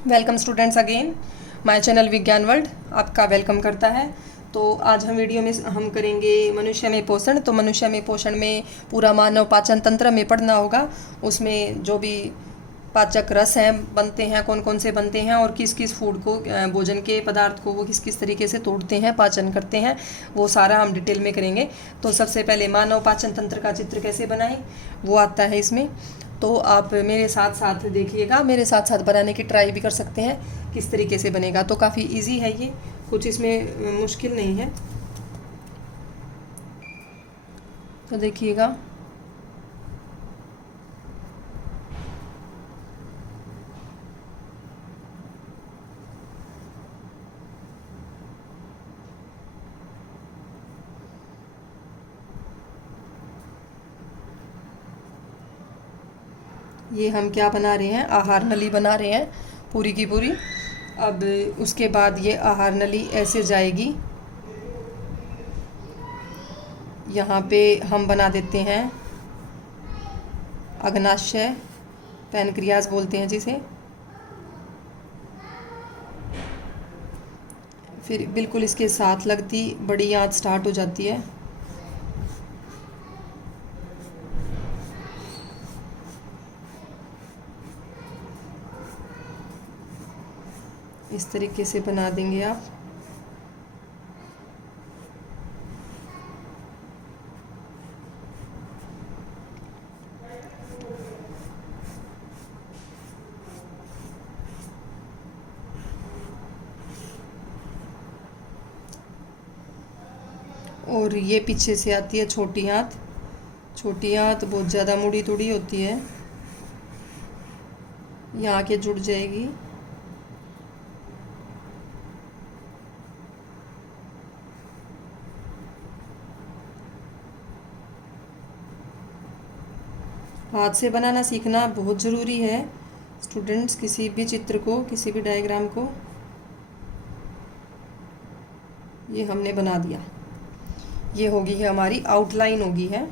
Welcome students again. My channel विज्ञान world आपका welcome करता है। तो आज हम वीडियो में हम करेंगे मनुष्य में पोषण। तो मनुष्य में पोषण में पूरा मानव पाचन तंत्र में पढ़ना होगा। उसमें जो भी पाचक रस हैं बनते हैं, कौन कौन से बनते हैं और किस किस फूड को, भोजन के पदार्थ को वो किस किस तरीके से तोड़ते हैं, पाचन करते हैं, वो सारा हम डिटेल में करेंगे। तो सबसे पहले मानव पाचन तंत्र का चित्र कैसे बनाएं वो आता है इसमें। तो आप मेरे साथ साथ देखिएगा, मेरे साथ साथ बनाने की ट्राई भी कर सकते हैं किस तरीके से बनेगा। तो काफ़ी इजी है ये, कुछ इसमें मुश्किल नहीं है। तो देखिएगा, ये हम क्या बना रहे हैं, आहार नली बना रहे हैं पूरी की पूरी। अब उसके बाद ये आहार नली ऐसे जाएगी, यहाँ पे हम बना देते हैं अग्नाशय, पैनक्रियाज बोलते हैं जिसे। फिर बिल्कुल इसके साथ लगती बड़ी आंच स्टार्ट हो जाती है। इस तरीके से बना देंगे आप। और ये पीछे से आती है छोटी आंत। छोटी आंत बहुत ज़्यादा मुड़ी तुड़ी होती है, यहाँ के जुड़ जाएगी। हाथ से बनाना सीखना बहुत ज़रूरी है स्टूडेंट्स, किसी भी चित्र को, किसी भी डायग्राम को। ये हमने बना दिया, ये होगी है हमारी आउटलाइन होगी है।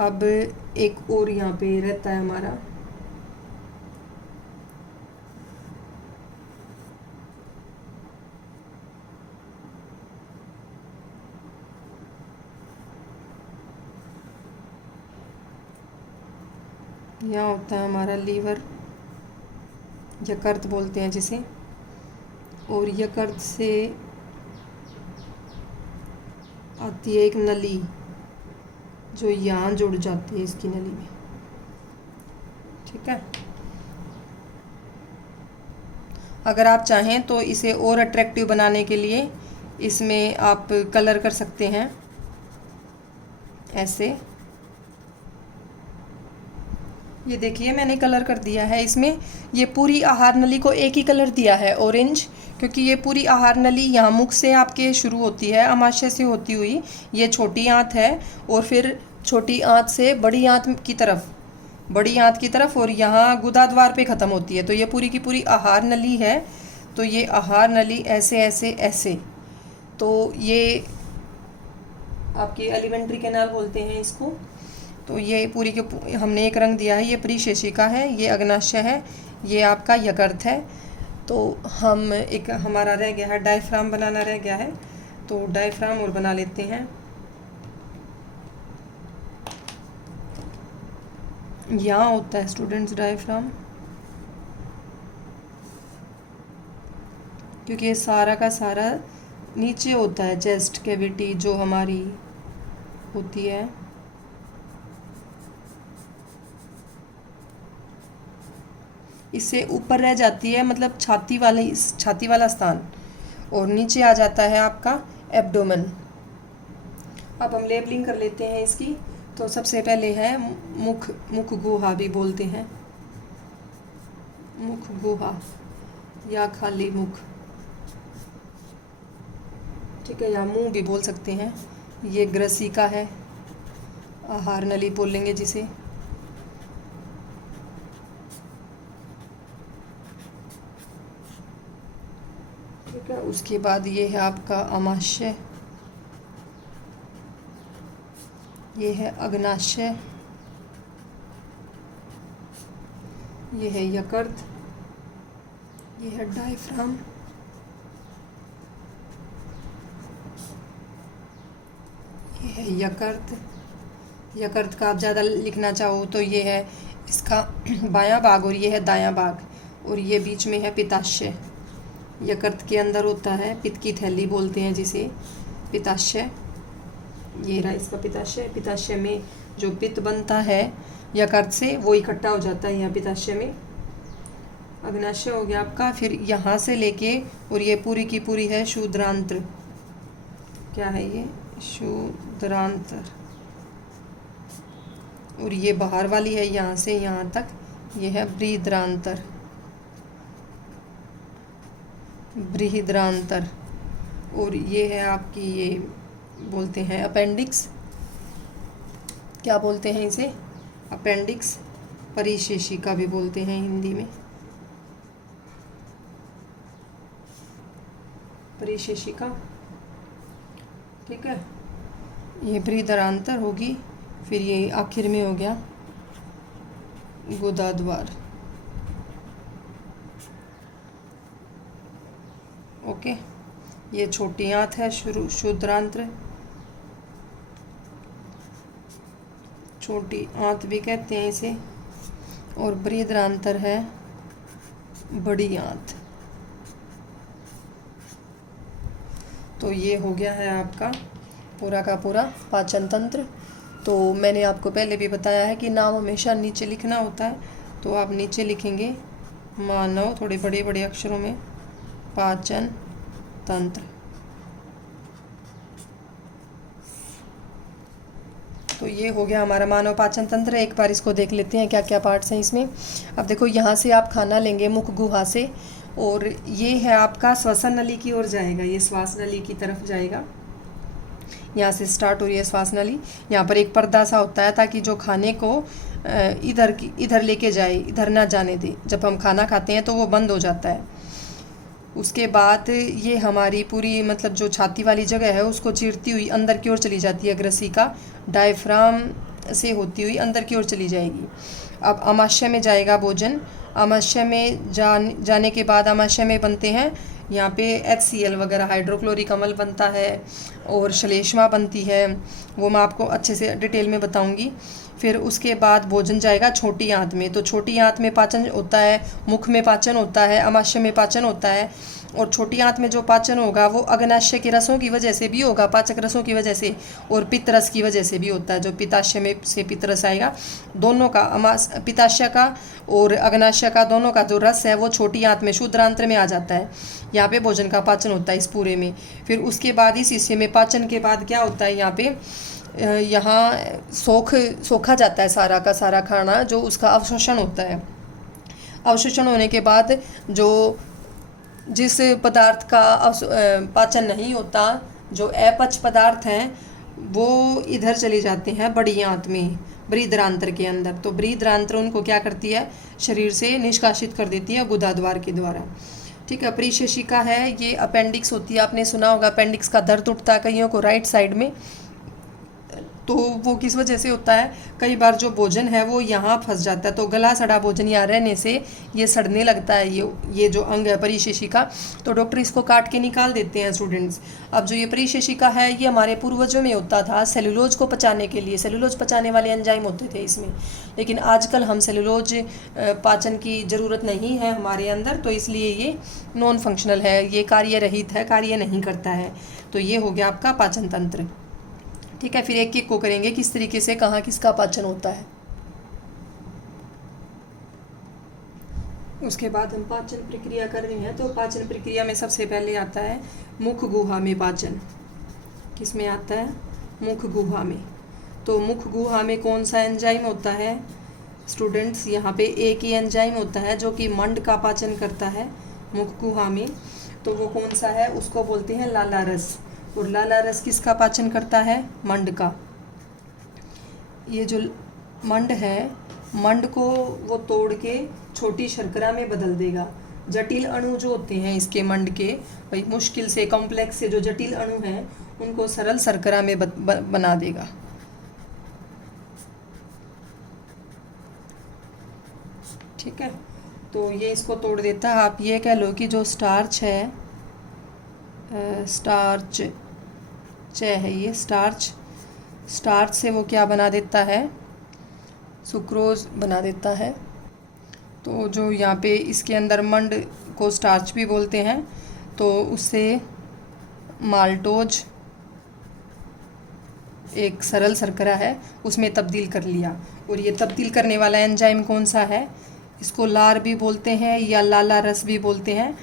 अब एक और यहाँ पे रहता है हमारा, यहाँ होता है हमारा लीवर, यकृत बोलते हैं जिसे। और यकृत से आती है एक नली जो यहाँ जुड़ जाती है इसकी नली में, ठीक है। अगर आप चाहें तो इसे और अट्रैक्टिव बनाने के लिए इसमें आप कलर कर सकते हैं ऐसे। ये देखिए मैंने कलर कर दिया है इसमें। ये पूरी आहार नली को एक ही कलर दिया है, ऑरेंज, क्योंकि ये पूरी आहार नली यहाँ मुख से आपके शुरू होती है, अमाशय से होती हुई ये छोटी आंत है, और फिर छोटी आंत से बड़ी आंत की तरफ, बड़ी आंत की तरफ, और यहाँ गुदा द्वार पे ख़त्म होती है। तो ये पूरी की पूरी आहार नली है। तो ये आहार नली ऐसे ऐसे ऐसे, तो ये आपकी एलिमेंट्री कैनाल बोलते हैं इसको। तो ये पूरी के हमने एक रंग दिया है, ये परिशेषिका है, ये अग्नाशय है, ये आपका यकृत है। तो हम एक हमारा रह गया है डायफ्राम बनाना रह गया है। तो डायफ्राम और बना लेते हैं। यहाँ होता है स्टूडेंट्स डायफ्राम, क्योंकि ये सारा का सारा नीचे होता है, चेस्ट कैविटी जो हमारी होती है। इससे ऊपर रह जाती है, मतलब छाती वाला स्थान, और नीचे आ जाता है आपका एब्डोमेन। अब हम लेबलिंग कर लेते हैं इसकी। तो सबसे पहले है मुख, मुख गुहा भी बोलते हैं, मुख गुहा या खाली मुख, ठीक है, या मुंह भी बोल सकते हैं। ये ग्रसिका है, आहार नली बोलेंगे जिसे। ठीक है, उसके बाद ये है आपका अमाशय, ये है अग्नाशय, ये है यकृत, ये है डायफ्राम, ये है यकृत। यकृत का आप ज़्यादा लिखना चाहो तो ये है इसका बायां भाग और ये है दायां भाग, और ये बीच में है पित्ताशय। यकृत के अंदर होता है पित्त की थैली बोलते हैं जिसे, पित्ताशय। ये रहा इसका पित्ताशय। पित्ताशय में जो पित्त बनता है यकृत से वो इकट्ठा हो जाता है यहाँ पित्ताशय में। अग्नाशय हो गया आपका। फिर यहाँ से लेके और ये पूरी की पूरी है शूद्रांत्र। क्या है ये? शूद्रांत्र। और ये बाहर वाली है यहाँ से यहाँ तक, ये है बृहद्रांतर। बृहद्रांतर। और ये है आपकी, ये बोलते हैं अपेंडिक्स। क्या बोलते हैं इसे? अपेंडिक्स। परिशेषिका भी बोलते हैं हिंदी में, परिशेषिका। ठीक है, ये बृहदारंतर होगी। फिर ये आखिर में हो गया गुदाद्वार। ओके, ये छोटी आंत है शूद्रांत्र, छोटी आंत भी कहते हैं इसे। और बृहदारंतर है बड़ी आंत। तो ये हो गया है आपका पूरा का पूरा पाचन तंत्र। तो मैंने आपको पहले भी बताया है कि नाम हमेशा नीचे लिखना होता है, तो आप नीचे लिखेंगे मानव, थोड़े बड़े बड़े अक्षरों में, पाचन तंत्र। तो ये हो गया हमारा मानव पाचन तंत्र। एक बार इसको देख लेते हैं क्या क्या पार्ट्स हैं इसमें। अब देखो, यहाँ से आप खाना लेंगे मुख गुहा से, और ये है आपका श्वसन नली की ओर जाएगा, ये श्वास नली की तरफ जाएगा। यहाँ से स्टार्ट हो रही है श्वास नली। यहाँ पर एक पर्दा सा होता है ताकि जो खाने को इधर लेके जाए, इधर ना जाने दे। जब हम खाना खाते हैं तो वो बंद हो जाता है। उसके बाद ये हमारी पूरी मतलब जो छाती वाली जगह है उसको चीरती हुई अंदर की ओर चली जाती है। ग्रसिका डायफ्राम से होती हुई अंदर की ओर चली जाएगी। अब आमाशय में जाएगा भोजन। आमाशय में जाने के बाद आमाशय में बनते हैं यहाँ पे HCl वगैरह, हाइड्रोक्लोरिक अम्ल बनता है, और श्लेष्मा बनती है। वो मैं आपको अच्छे से डिटेल में बताऊंगी। फिर उसके बाद भोजन जाएगा छोटी आंत में। तो छोटी आंत में पाचन होता है, मुख में पाचन होता है, आमाशय में पाचन होता है। और छोटी आंत में जो पाचन होगा वो अग्नाशय के रसों की वजह से भी होगा, पाचक रसों की वजह से, और पित्त रस की वजह से भी होता है। जो पित्ताशय में से पित्त रस आएगा, दोनों का, पित्ताशय का और अग्नाशय का, दोनों का जो रस है वो छोटी आंत में शूद्रांत्र में आ जाता है। यहाँ पे भोजन का पाचन होता है इस पूरे में। फिर उसके बाद इस हिस्से में पाचन के बाद क्या होता है, यहाँ पे सोखा जाता है सारा का सारा खाना, जो उसका अवशोषण होता है। अवशोषण होने के बाद जो जिस पदार्थ का पाचन नहीं होता, जो अपच पदार्थ हैं, वो इधर चले जाते हैं बड़ी आंत में, बृहदारंतर के अंदर। तो बृहदारंतर उनको क्या करती है, शरीर से निष्कासित कर देती है गुदाद्वार के द्वारा। ठीक है, परिशेषिका है, ये अपेंडिक्स होती है। आपने सुना होगा अपेंडिक्स का दर्द उठता है कईयों को राइट साइड में, तो वो किस वजह से होता है, कई बार जो भोजन है वो यहाँ फंस जाता है। तो गला सड़ा भोजन यहाँ रहने से ये सड़ने लगता है, ये जो अंग है परिशेषिका। तो डॉक्टर इसको काट के निकाल देते हैं स्टूडेंट्स। अब जो ये परिशेषिका है ये हमारे पूर्वजों में होता था सेलुलोज को पचाने के लिए, सेलुलोज पचाने वाले एंजाइम होते थे इसमें। लेकिन आजकल हम सेलुलोज पाचन की ज़रूरत नहीं है हमारे अंदर, तो इसलिए ये नॉन फंक्शनल है, ये कार्य रहित है, कार्य नहीं करता है। तो ये हो गया आपका पाचन तंत्र। ठीक है, फिर एक एक को करेंगे किस तरीके से कहाँ किसका पाचन होता है। उसके बाद हम पाचन प्रक्रिया कर रहे हैं। तो पाचन प्रक्रिया में सबसे पहले आता है मुख गुहा में पाचन। किस में आता है? मुख गुहा में। तो मुख गुहा में कौन सा एंजाइम होता है स्टूडेंट्स? यहाँ पे एक ही एंजाइम होता है जो कि मंड का पाचन करता है मुख गुहा में। तो वो कौन सा है? उसको बोलते हैं लाला रस। और लाला रस किसका पाचन करता है? मंड का। ये जो मंड है, मंड को वो तोड़ के छोटी शर्करा में बदल देगा। जटिल अणु जो होते हैं इसके मंड के, भाई मुश्किल से, कॉम्प्लेक्स से जो जटिल अणु हैं उनको सरल शर्करा में बना देगा। ठीक है, तो ये इसको तोड़ देता है। आप ये कह लो कि जो स्टार्च है, ये स्टार्च से वो क्या बना देता है, सुक्रोज बना देता है। तो जो यहाँ पे इसके अंदर मंड को स्टार्च भी बोलते हैं, तो उससे माल्टोज एक सरल शर्करा है उसमें तब्दील कर लिया। और ये तब्दील करने वाला एंजाइम कौन सा है, इसको लार भी बोलते हैं या लाला रस भी बोलते हैं।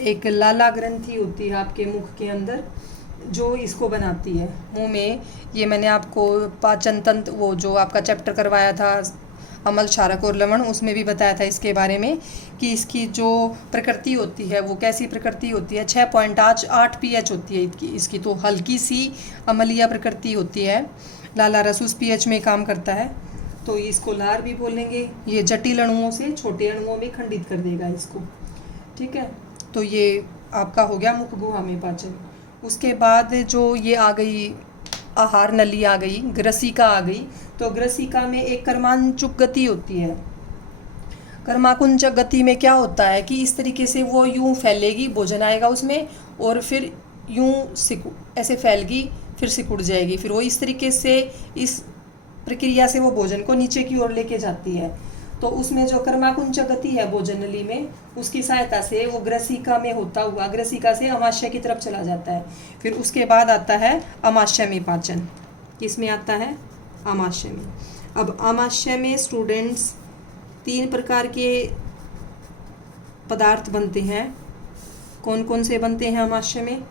एक लाला ग्रंथि होती है आपके मुख के अंदर जो इसको बनाती है मुंह में। ये मैंने आपको पाचन तंत्र, वो जो आपका चैप्टर करवाया था अमल, क्षारक और लवण, उसमें भी बताया था इसके बारे में कि इसकी जो प्रकृति होती है वो कैसी प्रकृति होती है। 6.8 pH होती है इसकी, तो हल्की सी अम्लीय प्रकृति होती है। लाला रस उस pH में काम करता है, तो इसको लार भी बोलेंगे। ये जटिल अणुओं से छोटे अणुओं में खंडित कर देगा इसको, ठीक है। तो ये आपका हो गया मुख गुहा में पाचन। उसके बाद जो ये आ गई आहार नली आ गई, ग्रसिका आ गई। तो ग्रसिका में एक कर्माकुंचक गति होती है। कर्माकुंचक गति में क्या होता है कि इस तरीके से वो यूं फैलेगी, भोजन आएगा उसमें और फिर यूं ऐसे फैलेगी, फिर सिकुड़ जाएगी। फिर वो इस तरीके से, इस प्रक्रिया से वो भोजन को नीचे की ओर लेके जाती है। तो उसमें जो कर्माकुंचक गति है भोजन नली में, उसकी सहायता से वो ग्रसिका में होता हुआ ग्रसिका से अमाशय की तरफ चला जाता है। फिर उसके बाद आता है अमाशय में पाचन। किसमें आता है, आमाशय में। अब आमाशय में स्टूडेंट्स 3 प्रकार के पदार्थ बनते हैं। कौन कौन से बनते हैं आमाशय में?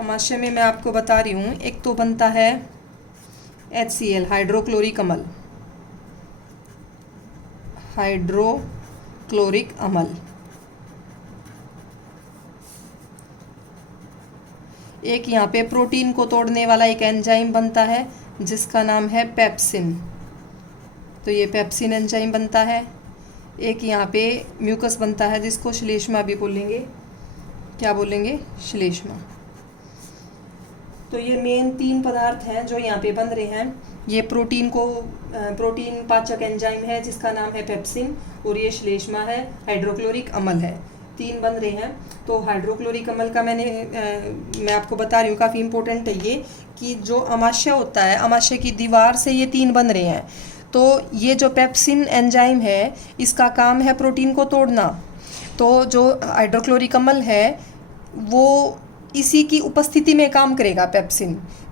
आमाशय में मैं आपको बता रही हूँ। एक तो बनता है HCl, हाइड्रोक्लोरिक अम्ल, हाइड्रोक्लोरिक अम्ल। एक यहाँ पे प्रोटीन को तोड़ने वाला एक एंजाइम बनता है जिसका नाम है पेप्सिन, तो ये पेप्सिन एंजाइम बनता है। एक यहाँ पे म्यूकस बनता है जिसको श्लेष्मा भी बोलेंगे। क्या बोलेंगे? श्लेष्मा। तो ये मेन 3 पदार्थ हैं जो यहाँ पे बन रहे हैं। ये प्रोटीन पाचक एंजाइम है जिसका नाम है पेप्सिन, और ये श्लेष्मा है, हाइड्रोक्लोरिक अम्ल है। 3 बन रहे हैं। तो हाइड्रोक्लोरिक अम्ल का मैं आपको बता रही हूँ, काफ़ी इंपॉर्टेंट है ये, कि जो अमाशय होता है, अमाशय की दीवार से ये 3 बन रहे हैं। तो ये जो पेप्सिन एंजाइम है इसका काम है प्रोटीन को तोड़ना। तो जो हाइड्रोक्लोरिक अम्ल है वो इसी की उपस्थिति में काम करेगा।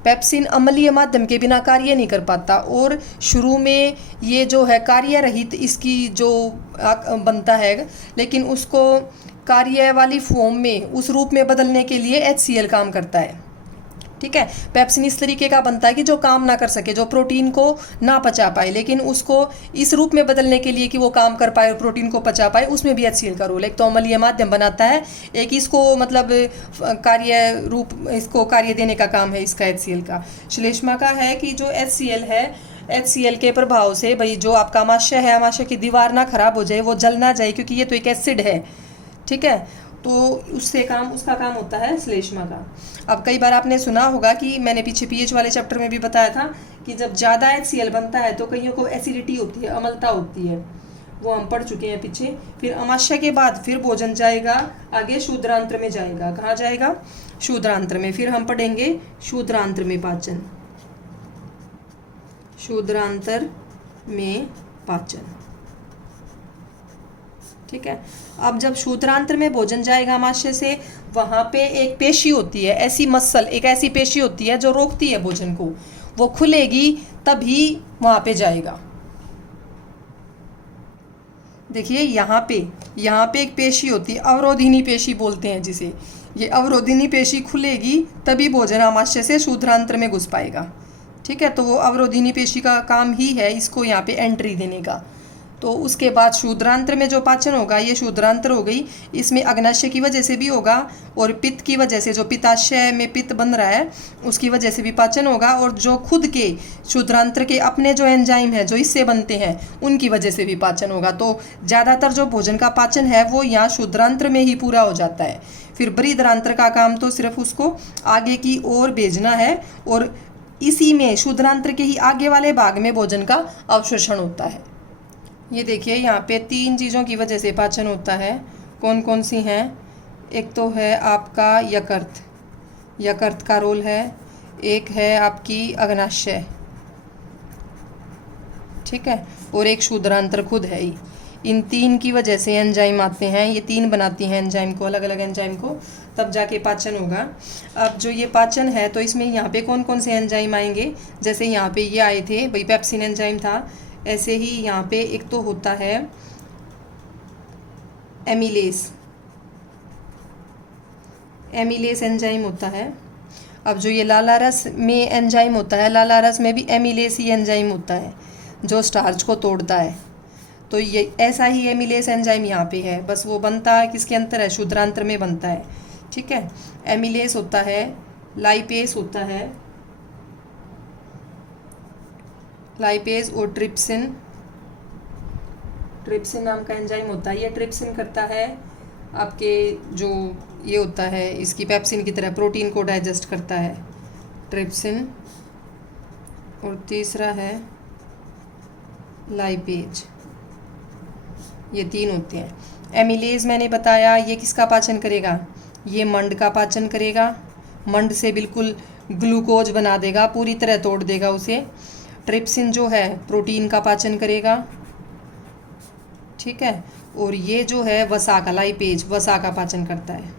पेप्सिन अम्लीय माध्यम के बिना कार्य नहीं कर पाता, और शुरू में ये जो है कार्य रहित इसकी जो बनता है, लेकिन उसको कार्य वाली फॉर्म में, उस रूप में बदलने के लिए HCl काम करता है, ठीक है। पेप्सिन इस तरीके का बनता है कि जो काम ना कर सके, जो प्रोटीन को ना पचा पाए, लेकिन उसको इस रूप में बदलने के लिए कि वो काम कर पाए और प्रोटीन को पचा पाए, उसमें भी HCl का रोल है। एक तो अम्लीय माध्यम बनाता है, एक इसको मतलब इसको कार्य देने का काम है इसका HCl का। श्लेष्मा का है कि जो HCl है, HCl के प्रभाव से भाई जो आपका अमाशय है, अमाशय की दीवार ना खराब हो जाए, वो जल ना जाए, क्योंकि ये तो एक एसिड है, ठीक है। तो उसका काम होता है श्लेष्मा का। अब कई बार आपने सुना होगा कि मैंने पीछे pH वाले चैप्टर में भी बताया था कि जब ज़्यादा HCl बनता है तो कईयों को एसिडिटी होती है, अम्लता होती है, वो हम पढ़ चुके हैं पीछे। फिर अमाशय के बाद फिर भोजन जाएगा आगे, शूद्रांत्र में जाएगा। कहाँ जाएगा? शूद्रांत्र में। फिर हम पढ़ेंगे शूद्रांत्र में पाचन, शूद्रांतर में पाचन, ठीक है। अब जब शूद्रांत्र में भोजन जाएगा अमाशय से, वहाँ पे एक पेशी होती है, ऐसी मसल, एक ऐसी पेशी होती है जो रोकती है भोजन को, वो खुलेगी तभी वहाँ पे जाएगा। देखिए यहाँ पे एक पेशी होती है, अवरोधिनी पेशी बोलते हैं जिसे। ये अवरोधिनी पेशी खुलेगी तभी भोजन अमाशय से शूद्रांत्र में घुस पाएगा, ठीक है। तो वो अवरोधिनी पेशी का काम ही है इसको यहाँ पे एंट्री देने का। तो उसके बाद शूद्रांत्र में जो पाचन होगा, ये शूद्रांत्र हो गई, इसमें अग्नाशय की वजह से भी होगा और पित्त की वजह से, जो पित्ताशय में पित्त बन रहा है उसकी वजह से भी पाचन होगा, और जो खुद के शूद्रांत्र के अपने जो एंजाइम है जो इससे बनते हैं उनकी वजह से भी पाचन होगा। तो ज़्यादातर जो भोजन का पाचन है वो यहाँ शूद्रांत्र में ही पूरा हो जाता है। फिर बृहदांत्र का काम तो सिर्फ उसको आगे की ओर भेजना है, और इसी में शूद्रांत्र के ही आगे वाले भाग में भोजन का अवशोषण होता है, ये देखिए यहाँ पे 3 चीज़ों की वजह से पाचन होता है। कौन कौन सी हैं? एक तो है आपका यकृत, यकृत का रोल है। एक है आपकी अग्नाशय, ठीक है, और एक शूद्रांत्र खुद है ही। इन 3 की वजह से एंजाइम आते हैं, ये 3 बनाती हैं एंजाइम को, अलग अलग एंजाइम को, तब जाके पाचन होगा। अब जो ये पाचन है तो इसमें यहाँ पे कौन कौन से एंजाइम आएंगे? जैसे यहाँ पे ये आए थे भाई, पेप्सिन एंजाइम था। ऐसे ही यहाँ पे एक तो होता है एमिलेस, एमिलेस एंजाइम होता है। अब जो ये लालारस में एंजाइम होता है, लालारस में भी एमिलेस ही एंजाइम होता है जो स्टार्च को तोड़ता है। तो ये ऐसा ही एमिलेस एंजाइम यहाँ पे है, बस वो बनता है किसके अंतर है? शूद्रांत्र में बनता है, ठीक है। एमिलेस होता है, लाइपेस होता है, लाइपेस और ट्रिप्सिन, ट्रिप्सिन नाम का एंजाइम होता है। ये ट्रिप्सिन करता है आपके जो ये होता है इसकी पेप्सिन की तरह प्रोटीन को डाइजेस्ट करता है, ट्रिप्सिन। और तीसरा है लाइपेज। ये 3 होते हैं। एमिलेज मैंने बताया ये किसका पाचन करेगा? ये मंड का पाचन करेगा, मंड से बिल्कुल ग्लूकोज बना देगा, पूरी तरह तोड़ देगा उसे। ट्रिप्सिन जो है प्रोटीन का पाचन करेगा, ठीक है। और ये जो है वसा का, लाइपेज वसा का पाचन करता है।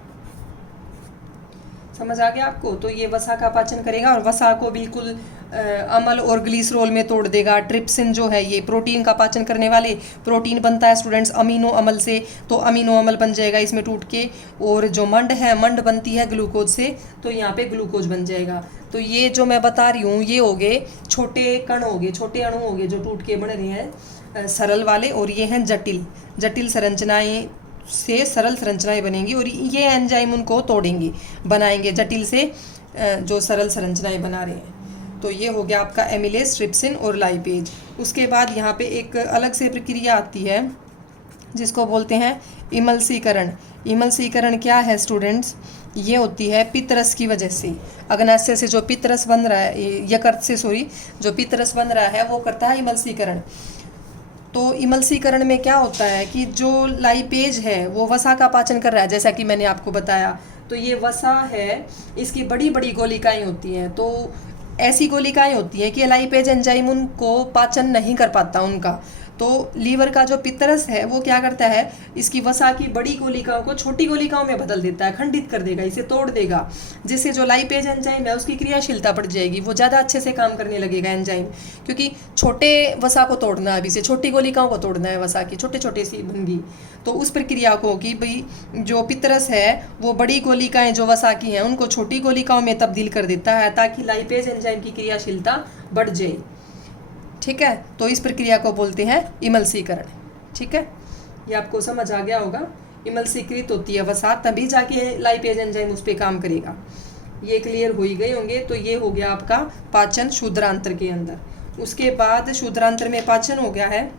समझ आ गया आपको? तो ये वसा का पाचन करेगा और वसा को बिल्कुल अम्ल और ग्लिसरॉल में तोड़ देगा। ट्रिप्सिन जो है ये प्रोटीन का पाचन करने वाले, प्रोटीन बनता है स्टूडेंट्स अमीनो अम्ल से, तो अमीनो अम्ल बन जाएगा इसमें टूट के। और जो मंड है, मंड बनती है ग्लूकोज से, तो यहाँ पे ग्लूकोज बन जाएगा। तो ये जो मैं बता रही हूँ ये हो गए छोटे कण, हो गए छोटे अणु, हो गए जो टूट के बन रहे हैं सरल वाले। और ये हैं जटिल, जटिल संरचनाएं से सरल संरचनाएं बनेंगी और ये एंजाइम उनको तोड़ेंगे, बनाएंगे जटिल से जो सरल संरचनाएं बना रहे हैं। तो ये हो गया आपका एमिलेज, ट्रिप्सिन और लाइपेज। उसके बाद यहाँ पे एक अलग से प्रक्रिया आती है जिसको बोलते हैं इमल्सीकरण। इमल्सीकरण क्या है स्टूडेंट्स? ये होती है पित्तरस की वजह से, अग्नाशय से जो पित्तरस बन रहा है, यकृत से सॉरी, जो पित्तरस बन रहा है वो करता है इमल्सीकरण। तो इमल्सीकरण में क्या होता है कि जो लाइपेज है वो वसा का पाचन कर रहा है, जैसा कि मैंने आपको बताया। तो ये वसा है, इसकी बड़ी बड़ी गोलिकाएं होती हैं। तो ऐसी गोलिकाएं होती हैं कि लाइपेज एंजाइम उनको पाचन नहीं कर पाता उनका। तो लीवर का जो पित्तरस है वो क्या करता है, इसकी वसा की बड़ी गोलिकाओं को छोटी गोलिकाओं में बदल देता है, खंडित कर देगा, इसे तोड़ देगा, जिससे जो लाइपेज एंजाइम है उसकी क्रियाशीलता बढ़ जाएगी, वो ज़्यादा अच्छे से काम करने लगेगा एंजाइम। क्योंकि छोटे वसा को तोड़ना है, अभी से छोटी गोलिकाओं को तोड़ना है, वसा की छोटे छोटे सी बन। तो उस प्रक्रिया को कि भाई जो पित्तरस है वो बड़ी गोलिकाएं जो वसा की हैं उनको छोटी गोलिकाओं में तब्दील कर देता है, ताकि लाइपेज एंजाइम की क्रियाशीलता बढ़ जाए, ठीक है। तो इस प्रक्रिया को बोलते हैं इमल्सीकरण, ठीक है। ये आपको समझ आ गया होगा। इमल्सीकृत होती है वसा, तभी जाके लाइपेज एंजाइम उस पर काम करेगा। ये क्लियर हो ही गए होंगे। तो ये हो गया आपका पाचन शूद्रांत्र के अंदर। उसके बाद शूद्रांत्र में पाचन हो गया है,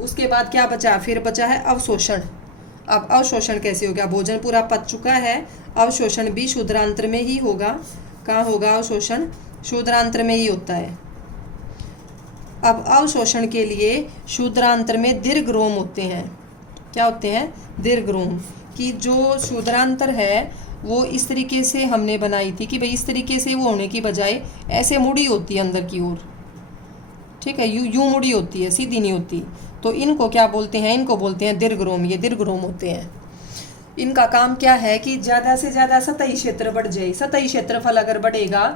उसके बाद क्या बचा? फिर बचा है अवशोषण। अब अवशोषण कैसे हो गया? भोजन पूरा पच चुका है, अवशोषण भी शूद्रांत्र में ही होगा। कहाँ होगा अवशोषण? शूद्रांत्र में ही होता है। अब अवशोषण के लिए शूद्रांत्र में दीर्घरोम होते हैं। क्या होते हैं? दीर्घरोम। कि जो शूद्रांत्र है वो इस तरीके से हमने बनाई थी कि भाई इस तरीके से वो होने की बजाय ऐसे मुड़ी होती है अंदर की ओर, ठीक है, यूं मुड़ी होती है, सीधी नहीं होती। तो इनको क्या बोलते हैं? इनको बोलते हैं दीर्घरोम। ये दीर्घरोम होते हैं। इनका काम क्या है कि ज़्यादा से ज़्यादा सतही क्षेत्र बढ़ जाए। सतही क्षेत्रफल अगर बढ़ेगा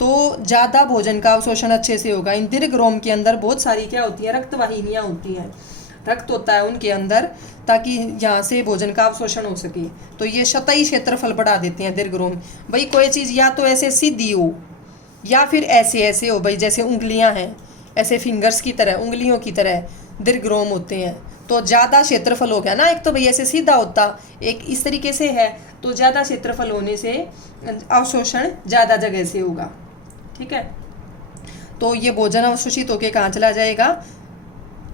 तो ज़्यादा भोजन का अवशोषण अच्छे से होगा। इन दीर्घरोम के अंदर बहुत सारी क्या होती है? रक्तवाहिनियाँ होती हैं, रक्त होता है उनके अंदर, ताकि यहाँ से भोजन का अवशोषण हो सके। तो ये सतही क्षेत्रफल बढ़ा देते हैं दीर्घरोम। भाई कोई चीज़ या तो ऐसे सीधी हो या फिर ऐसे ऐसे हो, भाई जैसे उंगलियाँ हैं, ऐसे फिंगर्स की तरह, उंगलियों की तरह दीर्घरोम होते हैं। तो ज़्यादा क्षेत्रफल हो गया ना, एक तो भाई ऐसे सीधा होता, एक इस तरीके से है, तो ज़्यादा क्षेत्रफल होने से अवशोषण ज़्यादा जगह से होगा, ठीक है। तो ये भोजन अवशोषित होकर कहाँ चला जाएगा?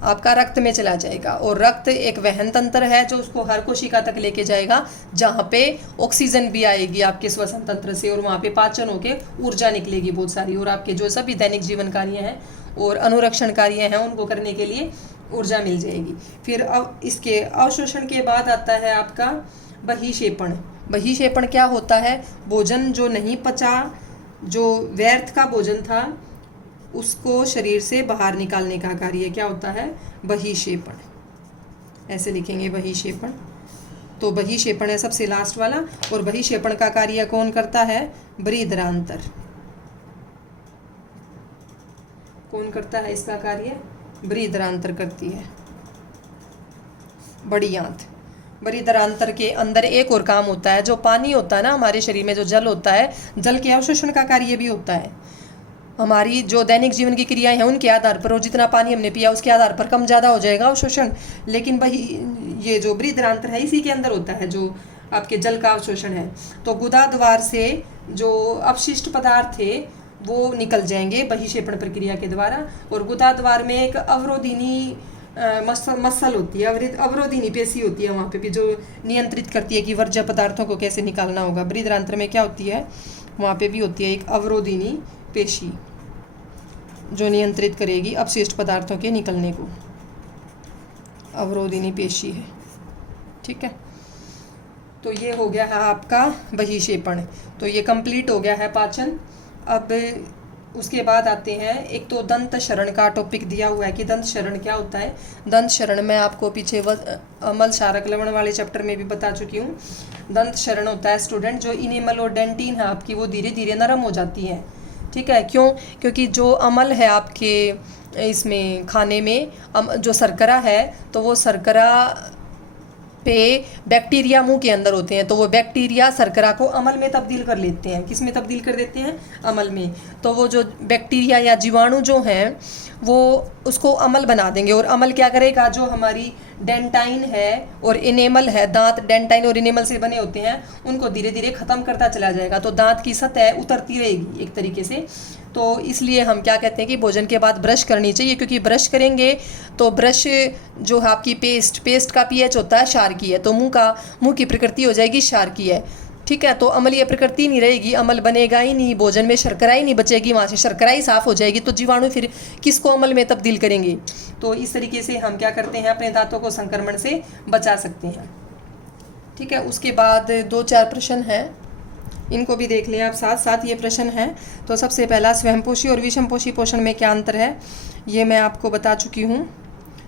आपका रक्त में चला जाएगा। और रक्त एक वहन तंत्र है जो उसको हर कोशिका तक लेके जाएगा, जहाँ पे ऑक्सीजन भी आएगी आपके श्वसन तंत्र से, और वहाँ पे पाचन होके ऊर्जा निकलेगी बहुत सारी, और आपके जो सभी दैनिक जीवन कार्य हैं और अनुरक्षण कार्य हैं उनको करने के लिए ऊर्जा मिल जाएगी। फिर अब इसके अवशोषण के बाद आता है आपका बहिक्षेपण। बहिक्षेपण क्या होता है? भोजन जो नहीं पचा, जो व्यर्थ का भोजन था, उसको शरीर से बाहर निकालने का कार्य क्या होता है? बहिक्षेपण। ऐसे लिखेंगे बहिक्षेपण। तो बहिक्षेपण है सबसे लास्ट वाला। और बहिक्षेपण का कार्य कौन करता है? बृहदान्त्र। कौन करता है इसका कार्य? बृहदान्त्र करती है, बड़ी आंत। बृहदान्त्र के अंदर एक और काम होता है, जो पानी होता है ना हमारे शरीर में, जो जल होता है, जल के अवशोषण का कार्य भी होता है। हमारी जो दैनिक जीवन की क्रियाएं हैं उनके आधार पर, और जितना पानी हमने पिया उसके आधार पर कम ज़्यादा हो जाएगा अवशोषण। लेकिन वही ये जो बृहदान्त्र है इसी के अंदर होता है जो आपके जल का अवशोषण है। तो गुदा द्वार से जो अपशिष्ट पदार्थ थे वो निकल जाएंगे बहिक्षेपण प्रक्रिया के द्वारा। और गुदा द्वार में एक अवरोधिनी मसल होती है, अवरोधिनी पेशी होती है वहाँ पे भी, जो नियंत्रित करती है कि वर्ज्य पदार्थों को कैसे निकालना होगा। बृहदान्त्र में क्या होती है? वहाँ पे भी होती है एक अवरोधिनी पेशी जो नियंत्रित करेगी अपशिष्ट पदार्थों के निकलने को। अवरोधिनी पेशी है, ठीक है। तो ये हो गया है आपका बहिक्षेपण। तो ये कंप्लीट हो गया है पाचन। अब उसके बाद आते हैं, एक तो दंत शरण का टॉपिक दिया हुआ है कि दंत शरण क्या होता है। दंत शरण मैं आपको पीछे अमल क्षारक लवण वाले चैप्टर में भी बता चुकी हूँ। दंत शरण होता है स्टूडेंट, जो इनेमल और डेंटिन है आपकी वो धीरे धीरे नरम हो जाती है, ठीक है। क्यों? क्योंकि जो अमल है आपके इसमें खाने में, जो शर्करा है, तो वो शर्करा पे बैक्टीरिया मुंह के अंदर होते हैं, तो वो बैक्टीरिया शर्करा को अमल में तब्दील कर लेते हैं। किस में तब्दील कर देते हैं? अमल में। तो वो जो बैक्टीरिया या जीवाणु जो हैं वो उसको अमल बना देंगे। और अमल क्या करेगा? जो हमारी डेंटाइन है और इनेमल है, दांत डेंटाइन और इनेमल से बने होते हैं, उनको धीरे धीरे ख़त्म करता चला जाएगा। तो दांत की सतह उतरती रहेगी एक तरीके से। तो इसलिए हम क्या कहते हैं कि भोजन के बाद ब्रश करनी चाहिए, क्योंकि ब्रश करेंगे तो ब्रश जो है आपकी पेस्ट का पीएच होता है क्षारकीय है, तो मुंह की प्रकृति हो जाएगी क्षारकीय है, ठीक है। तो अम्लीय प्रकृति नहीं रहेगी, अमल बनेगा ही नहीं, भोजन में शर्करा ही नहीं बचेगी, वहाँ से शर्करा ही साफ हो जाएगी, तो जीवाणु फिर किसको अमल में तब्दील करेंगे। तो इस तरीके से हम क्या करते हैं, अपने दांतों को संक्रमण से बचा सकते हैं, ठीक है। उसके बाद 2-4 प्रश्न हैं, इनको भी देख लें आप साथ साथ। ये प्रश्न है, तो सबसे पहला, स्वयंपोषी और विषमपोषी पोषण में क्या अंतर है, ये मैं आपको बता चुकी हूँ।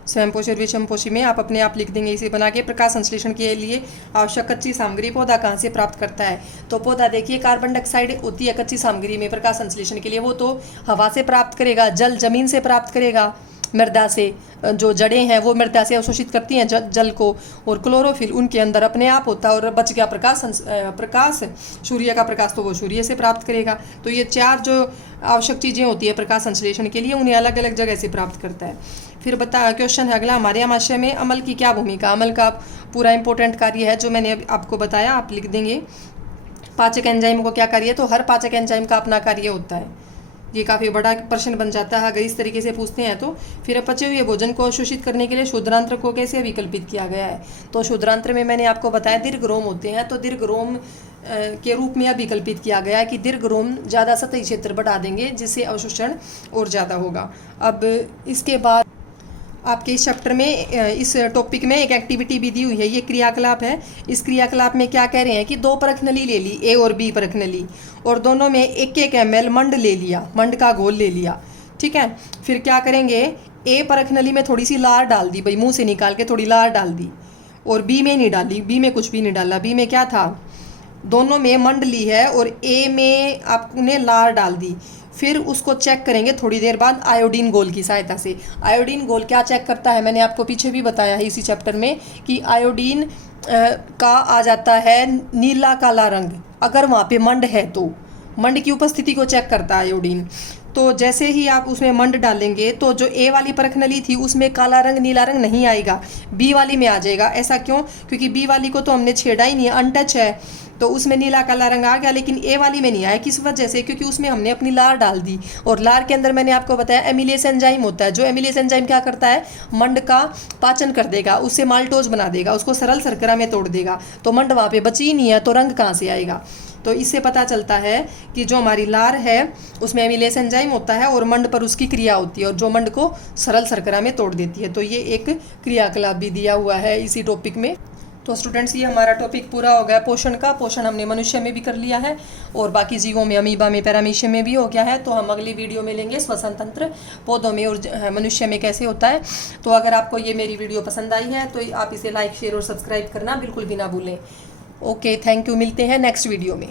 स्वयंपोषी और विषमपोषी में आप अपने आप लिख देंगे इसे बना के। प्रकाश संश्लेषण के लिए आवश्यक कच्ची सामग्री पौधा कहाँ से प्राप्त करता है? तो पौधा देखिए कार्बन डाइऑक्साइड होती है कच्ची सामग्री में प्रकाश संश्लेषण के लिए, वो तो हवा से प्राप्त करेगा, जल जमीन से प्राप्त करेगा, मृदा से, जो जड़ें हैं वो मृदा से अवशोषित करती हैं जल को, और क्लोरोफिल उनके अंदर अपने आप होता है, और बच गया प्रकाश सूर्य का प्रकाश, तो वो सूर्य से प्राप्त करेगा। तो ये 4 जो आवश्यक चीज़ें होती है प्रकाश संश्लेषण के लिए, उन्हें अलग अलग जगह से प्राप्त करता है। फिर क्वेश्चन है अगला, हमारे आमाशय में अमल की क्या भूमिका? अमल का पूरा इंपॉर्टेंट कार्य है जो मैंने आपको बताया, आप लिख देंगे। पाचक एंजाइम को क्या कार्य है? तो हर पाचक एंजाइम का अपना कार्य होता है। ये काफ़ी बड़ा प्रश्न बन जाता है अगर इस तरीके से पूछते हैं तो। फिर पचे हुए भोजन को अवशोषित करने के लिए क्षुद्रांत्र को कैसे विकल्पित किया गया है? तो क्षुद्रांत्र में मैंने आपको बताया दीर्घरोम होते हैं, तो दीर्घरोम के रूप में विकल्पित किया गया है कि दीर्घरोम ज़्यादा सतही क्षेत्र बढ़ा देंगे जिससे अवशोषण और ज़्यादा होगा। अब इसके बाद आपके इस चैप्टर में, इस टॉपिक में एक एक्टिविटी भी दी हुई है, ये क्रियाकलाप है। इस क्रियाकलाप में क्या कह रहे हैं कि 2 परखनली ले ली, ए और बी परखनली, और दोनों में 1-1 ml मंड ले लिया, मंड का घोल ले लिया, ठीक है। फिर क्या करेंगे, ए परखनली में थोड़ी सी लार डाल दी, भाई मुंह से निकाल के थोड़ी लार डाल दी, और बी में नहीं डाली, बी में कुछ भी नहीं डाला। बी में क्या था, दोनों में मंड ली है और ए में आपने लार डाल दी। फिर उसको चेक करेंगे थोड़ी देर बाद आयोडीन घोल की सहायता से। आयोडीन घोल क्या चेक करता है, मैंने आपको पीछे भी बताया है इसी चैप्टर में कि आयोडीन का आ जाता है नीला काला रंग, अगर वहाँ पे मंड है तो मंड की उपस्थिति को चेक करता है आयोडीन। तो जैसे ही आप उसमें मंड डालेंगे तो जो ए वाली परखनली थी उसमें काला रंग नीला रंग नहीं आएगा, बी वाली में आ जाएगा। ऐसा क्यों? क्योंकि बी वाली को तो हमने छेड़ा ही नहीं है, अनटच है, तो उसमें नीला काला रंग आ गया, लेकिन ए वाली में नहीं आया। किस वजह से? क्योंकि उसमें हमने अपनी लार डाल दी, और लार के अंदर मैंने आपको बताया एमिलेस एंजाइम होता है। जो एमिलेस एंजाइम क्या करता है, मंड का पाचन कर देगा, उससे माल्टोज बना देगा, उसको सरल शर्करा में तोड़ देगा। तो मंड वहाँ पे बची ही नहीं है, तो रंग कहाँ से आएगा? तो इससे पता चलता है कि जो हमारी लार है उसमें एमिलेस एंजाइम होता है और मंड पर उसकी क्रिया होती है, और जो मंड को सरल शर्करा में तोड़ देती है। तो ये एक क्रियाकलाप भी दिया हुआ है इसी टॉपिक में। तो स्टूडेंट्स, ये हमारा टॉपिक पूरा हो गया पोषण का। पोषण हमने मनुष्य में भी कर लिया है और बाकी जीवों में, अमीबा में, पैरामीशियम में भी हो गया है। तो हम अगली वीडियो में लेंगे श्वसन तंत्र पौधों में और मनुष्य में कैसे होता है। तो अगर आपको ये मेरी वीडियो पसंद आई है तो आप इसे लाइक, शेयर और सब्सक्राइब करना बिल्कुल भी ना भूलें। Okay, thank you. मिलते हैं नेक्स्ट वीडियो में।